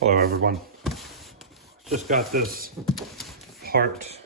Hello everyone. Just got this HART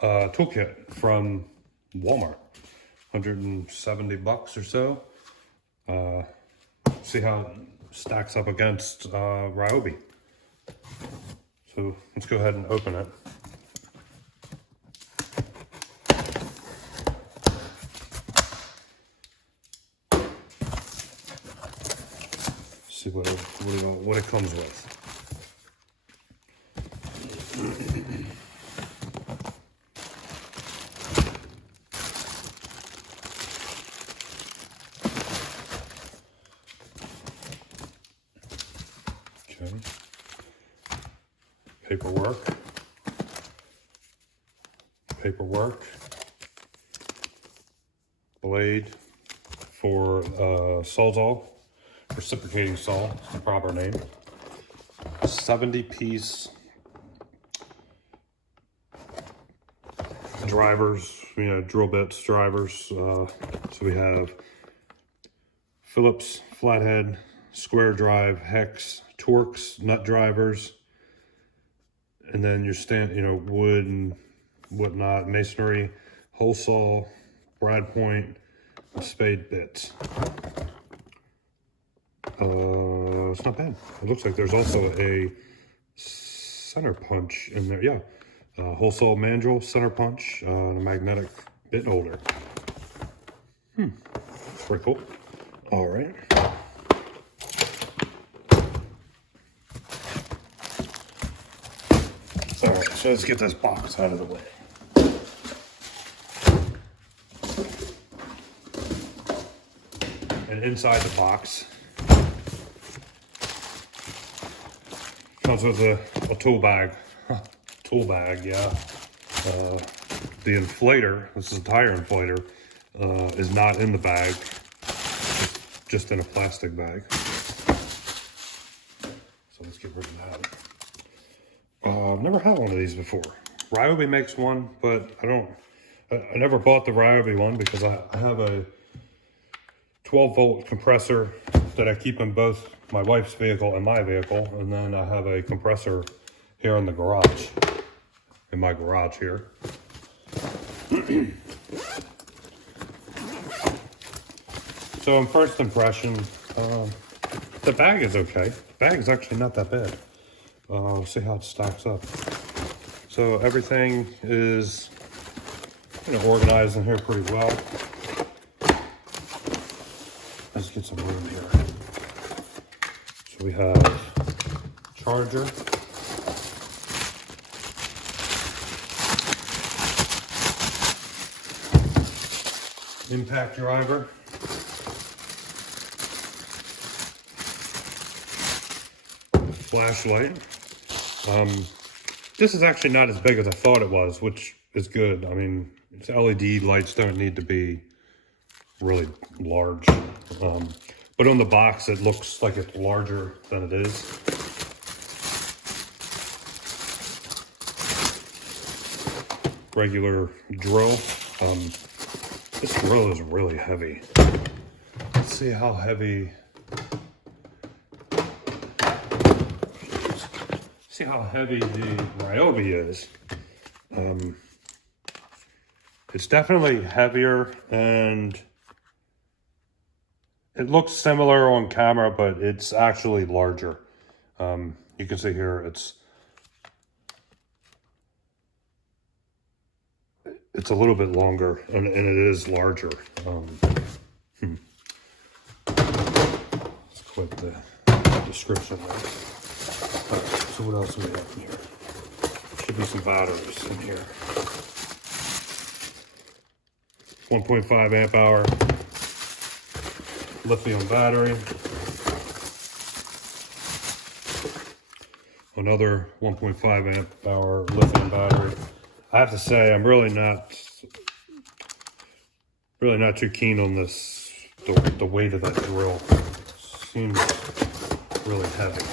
toolkit from Walmart. 170 bucks or so. See how it stacks up against Ryobi. So let's go ahead and open it. See what it comes with. Okay. Paperwork. Blade for Sawzall. Reciprocating saw, is the proper name. 70-piece drivers, drill bits, drivers. So we have Phillips flathead, square drive, hex, Torx, nut drivers, and then your wood and whatnot, masonry, hole saw, brad point, and spade bits. It's not bad. It looks like there's also a center punch in there. Yeah, hole saw mandrel, center punch, and a magnetic bit holder. That's pretty cool. All right. All right, so let's get this box out of the way. And inside the box comes with a tool bag. Tool bag, yeah. The inflator, this is a tire inflator, is not in the bag, just in a plastic bag. So let's get rid of that. I've never had one of these before. Ryobi makes one, but I never bought the Ryobi one because I have a 12-volt compressor that I keep in both my wife's vehicle and my vehicle, and then I have a compressor here in the garage, in my garage here. So in first impression, the bag is okay. The bag is actually not that bad. We'll see how it stacks up. So everything is organized in here pretty well. Let's get some room here. So we have charger, impact driver, flashlight. This is actually not as big as I thought it was, which is good. I mean, it's LED lights don't need to be really large. But on the box, it looks like it's larger than it is. Regular drill. This drill is really heavy. Let's see how heavy. See how heavy the Ryobi is. It's definitely heavier, and it looks similar on camera, but it's actually larger. You can see here it's a little bit longer, and it is larger. Let's quit the description there. All right, so what else do we have in here? Should be some batteries in here. 1.5 amp hour lithium battery. Another 1.5 amp hour lithium battery. I have to say, I'm really not too keen on this. The weight of that drill seems really heavy.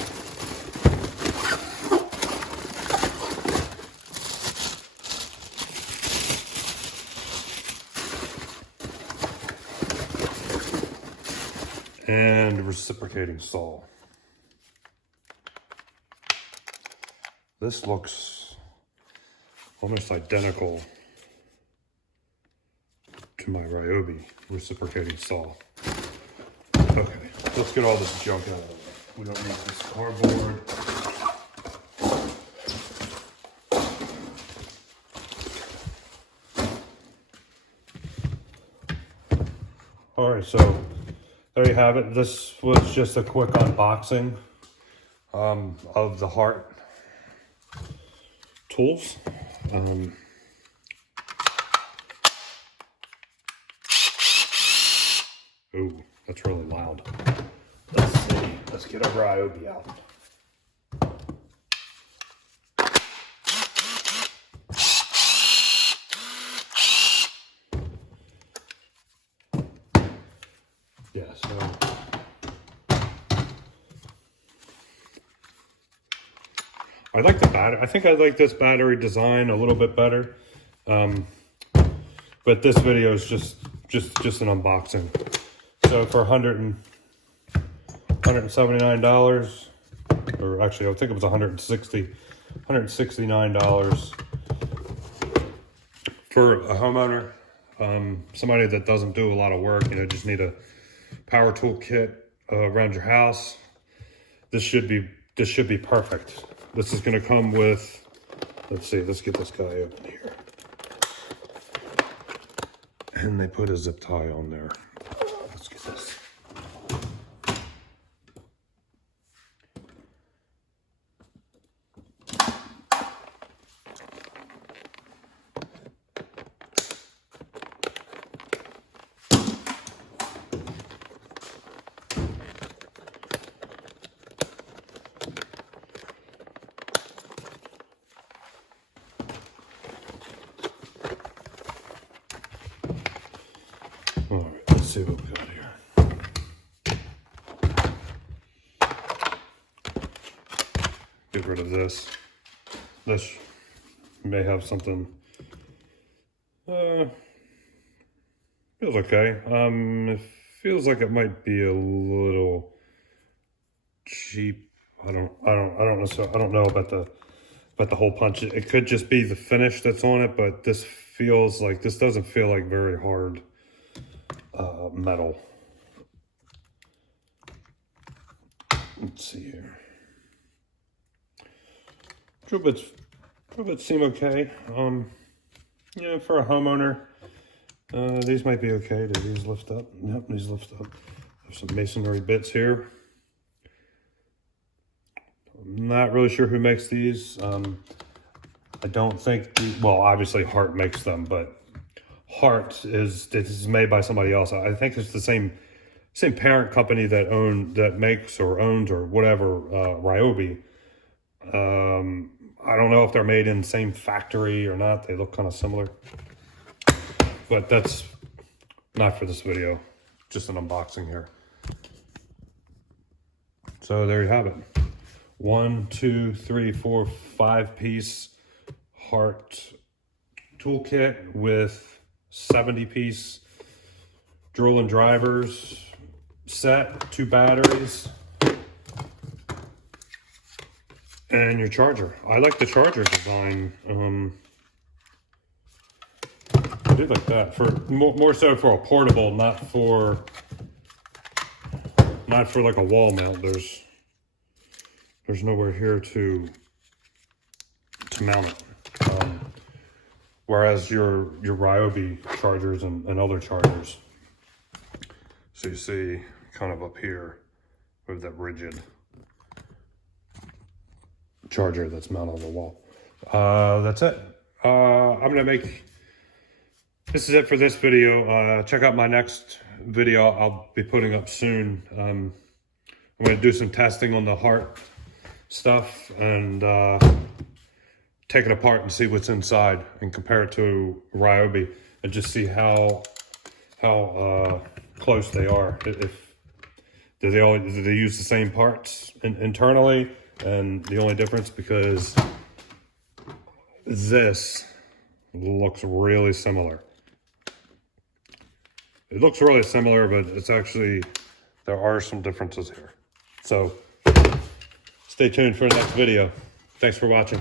And reciprocating saw. This looks almost identical to my Ryobi reciprocating saw. Okay, let's get all this junk out of the way. We don't need this cardboard. All right, so there you have it. This was just a quick unboxing of the HART Tools. Ooh, that's really loud. Let's see. Let's get our Ryobi out. Yeah, so I like the battery. I think I like this battery design a little bit better. But this video is just an unboxing. So for $179, or actually I think it was $169 for a homeowner, somebody that doesn't do a lot of work, you know, just need a power tool kit around your house. This should be perfect. This is going to come with, let's see, let's get this guy open here. And they put a zip tie on there. Let's get this. All right, let's see what we got here. Get rid of this. This may have something. Feels okay. It feels like it might be a little cheap. I don't know about the hole punch. It could just be the finish that's on it, but this doesn't feel like very hard metal. Let's see here. Drill bits seem okay. Yeah, for a homeowner, these might be okay. Do these lift up? Yep, these lift up. There's some masonry bits here. I'm not really sure who makes these. I don't think, well, obviously HART makes them, but HART is made by somebody else. I think it's the same parent company that makes or owns or whatever Ryobi. I don't know if they're made in the same factory or not. They look kind of similar, but that's not for this video. Just an unboxing here. So there you have it. 1, 2, 3, 4, 5-piece HART toolkit with 70-piece drill and drivers set, 2 batteries, and your charger. I like the charger design. I do like that for more so for a portable, not for like a wall mount. There's nowhere here to mount it. Whereas your Ryobi chargers and other chargers, so you see kind of up here with that rigid charger that's mounted on the wall. That's it. This is it for this video. Check out my next video I'll be putting up soon. I'm going to do some testing on the HART stuff and take it apart and see what's inside and compare it to Ryobi and just see how close they are. Do they use the same parts internally? And the only difference, because this looks really similar. It looks really similar, but it's actually, there are some differences here. So stay tuned for the next video. Thanks for watching.